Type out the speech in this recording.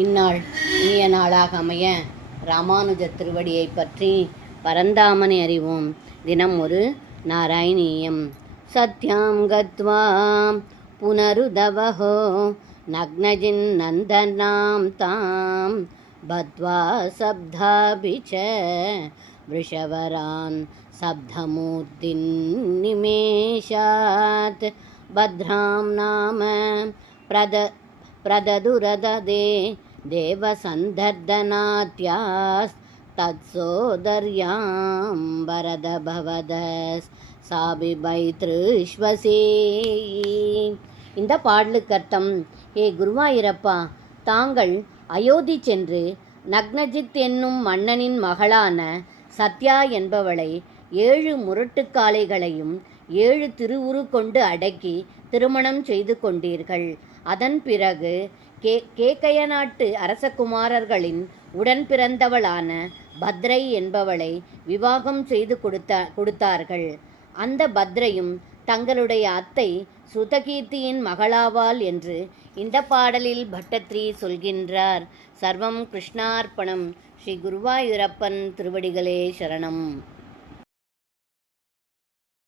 இந்நாள் இனிய நாளாக அமைய ராமானுஜ திருவடியை பற்றி பரந்தாமனை அறிவோம். தினம் ஒரு நாராயணீயம். சத்யாம் கத்வா புனருதவஹோ நக்னஜின் நந்தனாம் தாம் பத்வா சப்தாபிச்ச விஷவரான் சப்தமூர்த்தின் நிமேஷாத் பத்ராம் நாம பிரததுரததே தேவசந்தர்தனாத்யாஸ் தத்சோதர்யாம் வரத பவதஸ் சாபிபைத்ருஷ்வசே. இந்த பாடலுக்கு அர்த்தம்: ஏ குருவாயூரப்பா, தாங்கள் அயோத்தி சென்று நக்னஜித் என்னும் மன்னனின் மகளான சத்யா என்பவளை 7 முரட்டுக்காளைகளையும் 7 திருவுரு கொண்டு அடக்கி திருமணம் செய்து கொண்டீர்கள். அதன் பிறகு கேகய நாட்டு அரசகுமாரர்களின் உடன் பிறந்தவளான பத்ரை என்பவளை விவாகம் செய்து கொடுத்தார்கள். அந்த பத்ரையும் தங்களுடைய அத்தை சுதகீர்த்தியின் மகளாவாள் என்று இந்த பாடலில் பட்டத்ரி சொல்கின்றார். சர்வம் கிருஷ்ணார்ப்பணம். ஸ்ரீ குருவாயூரப்பன் திருவடிகளே சரணம்.